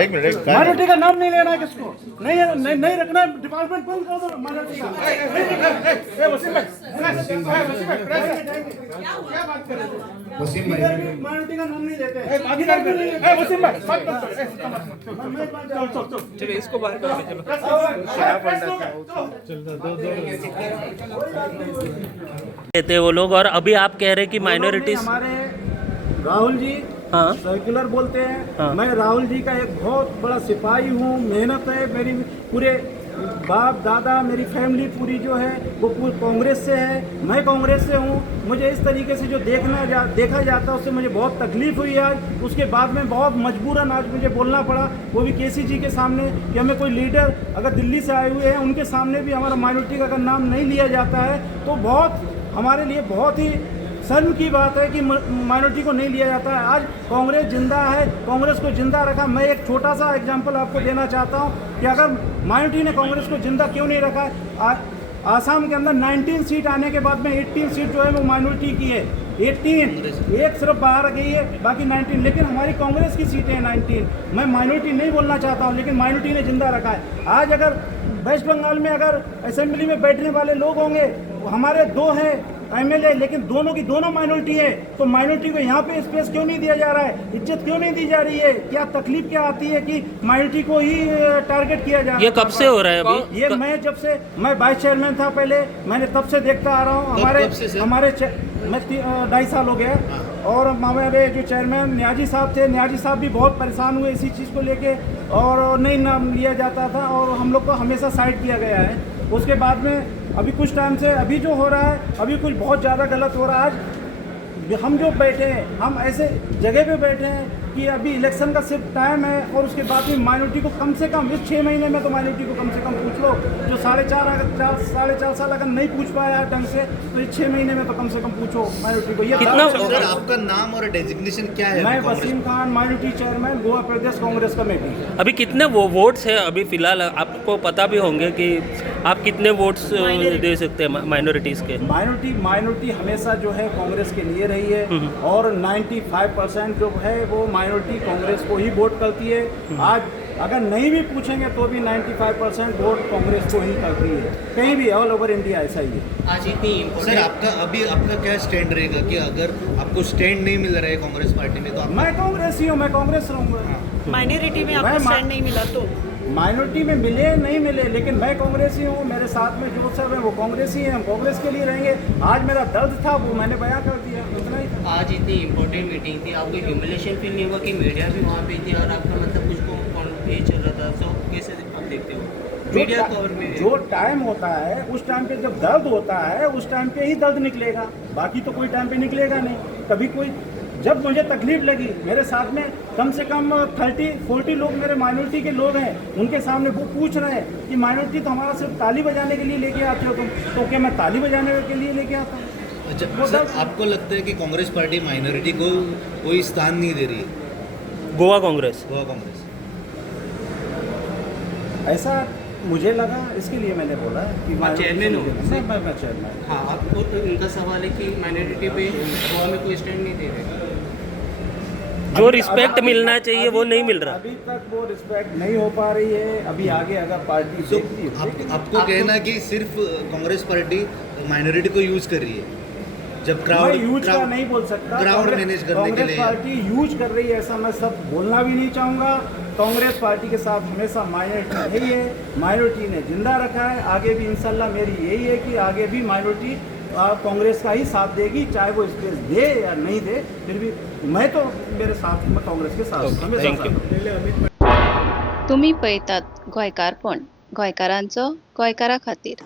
एक minute minority का नाम नहीं लेना है किसको, नहीं रखना है, डिपार्टमेंट बंद कर दो माइनॉरिटी का। माइनॉरिटी का नाम नहीं लेते हैं। चलिए इसको बाहर कर देते वो लोग। और अभी आप कह रहे हैं कि माइनॉरिटीज, हमारे राहुल जी हाँ सर्कुलर बोलते हैं। हाँ। मैं राहुल जी का एक बहुत बड़ा सिपाही हूँ, मेहनत है मेरी, पूरे बाप दादा मेरी फैमिली पूरी जो है वो पूरी कांग्रेस से है, मैं कांग्रेस से हूँ। मुझे इस तरीके से जो देखा जाता है उससे मुझे बहुत तकलीफ हुई आज। उसके बाद में बहुत मजबूरन आज मुझे बोलना पड़ा, वो भी केसी जी के सामने, कि हमें कोई लीडर अगर दिल्ली से आए हुए हैं उनके सामने भी हमारा माइनॉरिटी का अगर नाम नहीं लिया जाता है तो बहुत हमारे लिए बहुत ही शर्म की बात है कि माइनॉरिटी को नहीं लिया जाता है। आज कांग्रेस जिंदा है, कांग्रेस को जिंदा रखा। मैं एक छोटा सा एग्जांपल आपको देना चाहता हूं कि अगर माइनॉरिटी ने कांग्रेस को जिंदा क्यों नहीं रखा है। आसाम के अंदर 19 सीट आने के बाद में 18 सीट जो है वो माइनॉरिटी की है, 18, एक सिर्फ बाहर गई है, बाकी 19, लेकिन हमारी कांग्रेस की सीटें हैं 19। मैं माइनॉरिटी नहीं बोलना चाहता हूँ, लेकिन माइनॉरिटी ने जिंदा रखा है। आज अगर वेस्ट बंगाल में अगर असेंबली में बैठने वाले लोग होंगे, हमारे 2 हैं एमएलए, लेकिन दोनों की दोनों माइनॉरिटी है, तो माइनॉरिटी को यहाँ पे स्पेस क्यों नहीं दिया जा रहा है, इज्जत क्यों नहीं दी जा रही है? क्या तकलीफ क्या आती है कि माइनॉरिटी को ही टारगेट किया जा रहा है? ये कब से हो रहा है अभी? ये मैं वाइस चेयरमैन था पहले, मैंने तब से देखता आ रहा हूँ। हमारे मैं 2.5 साल हो गया। और हमारे जो चेयरमैन न्याजी साहब थे, न्याजी साहब भी बहुत परेशान हुए इसी चीज़ को लेके, और नहीं नाम लिया जाता था और हम लोग को हमेशा साइड किया गया है। उसके बाद में अभी कुछ टाइम से अभी जो हो रहा है, अभी कुछ बहुत ज़्यादा गलत हो रहा है। आज हम जो बैठे हैं, हम ऐसे जगह पे बैठे हैं कि अभी इलेक्शन का सिर्फ टाइम है, और उसके बाद में माइनॉरिटी को कम से कम इस 6 महीने में तो माइनॉरिटी को कम से कम पूछ लो। जो 4.5 साल अगर नहीं पूछ पाया ढंग से, तो इस 6 महीने में तो कम से कम पूछो माइनॉरिटी को। ये कितना सर आपका नाम और डेजिग्नेशन क्या है? मैं वसीम खान, माइनॉरिटी चेयरमैन, गोवा प्रदेश कांग्रेस कमेटी। अभी कितने वो वोट्स है अभी फिलहाल? आपको पता भी होंगे कि आप कितने वोट्स दे सकते हैं माइनॉरिटीज़ के? माइनॉरिटी हमेशा जो है कांग्रेस के लिए रही है, और 95% जो है वो माइनॉरिटी कांग्रेस को ही वोट करती है। आज अगर नहीं भी पूछेंगे तो भी 95% वोट कांग्रेस को ही करती है, कहीं भी ऑल ओवर इंडिया ऐसा ही है। आज इतनी सर आपका क्या स्टैंड रहेगा कि अगर आपको स्टैंड नहीं मिल रहा है कांग्रेस पार्टी में तो आप? मैं कांग्रेस ही हूँ, मैं कांग्रेस रहूँगा। माइनॉरिटी में आपको स्टैंड नहीं मिला तो? माइनॉरिटी में मिले नहीं मिले, लेकिन मैं कांग्रेस ही हूँ। मेरे साथ में जो सब है वो कांग्रेस ही है, हम कांग्रेस के लिए रहेंगे। आज मेरा दर्द था वो मैंने बयां कर दिया, उतना ही था। आज इतनी इम्पोर्टेंट मीटिंग थी, आपको ह्यूमिलेशन फील नहीं हुआ कि मीडिया भी वहाँ पे थी और आपका मतलब कुछ ये चल रहा था, तो कैसे आप देखते हो मीडिया कवर में? जो टाइम होता है उस टाइम पे जब दर्द होता है उस टाइम पे ही दर्द निकलेगा, बाकी तो कोई टाइम पे निकलेगा नहीं। कभी कोई, जब मुझे तकलीफ लगी, मेरे साथ में कम से कम 30-40 लोग मेरे माइनॉरिटी के लोग हैं, उनके सामने वो पूछ रहे हैं कि माइनॉरिटी तो हमारा सिर्फ ताली बजाने के लिए लेके आते हो तुम, तो क्या मैं ताली बजाने के लिए लेके आता हूँ? अच्छा सर, आपको लगता है कि कांग्रेस पार्टी माइनॉरिटी को कोई स्थान नहीं दे रही है? गोवा कांग्रेस ऐसा मुझे लगा, इसके लिए मैंने बोला कि चेयरमैन हो? मैं चेयरमैन। हाँ, आपको तो उनका सवाल है कि माइनॉरिटी पे गोवा में कोई स्टैंड नहीं दे रहे। जो रिस्पेक्ट मिलना चाहिए वो नहीं मिल रहा। अभी तक वो रिस्पेक्ट नहीं हो पा रही है। अभी आगे अगर पार्टी देखती है, आपको कहना है कि सिर्फ कांग्रेस पार्टी माइनॉरिटी को यूज कर रही है? जब क्राउड यूज का नहीं बोल सकता, क्राउड मैनेज करने के लिए कांग्रेस पार्टी यूज कर रही है ऐसा मैं सब बोलना भी नहीं चाहूँगा। कांग्रेस पार्टी के साथ हमेशा माइनॉरिटी यही है, माइनॉरिटी ने जिंदा रखा है। आगे भी इंशाल्लाह मेरी यही है कि आगे भी माइनॉरिटी कांग्रेस का ही साथ देगी, चाहे वो स्पेस दे या नहीं दे, फिर भी मैं तो मेरे साथ, मैं कांग्रेस के साथ हमेशा। तुम्ही पळयतात गोंयकारपण, गोंयकारांचो गोंयकारा खातीर।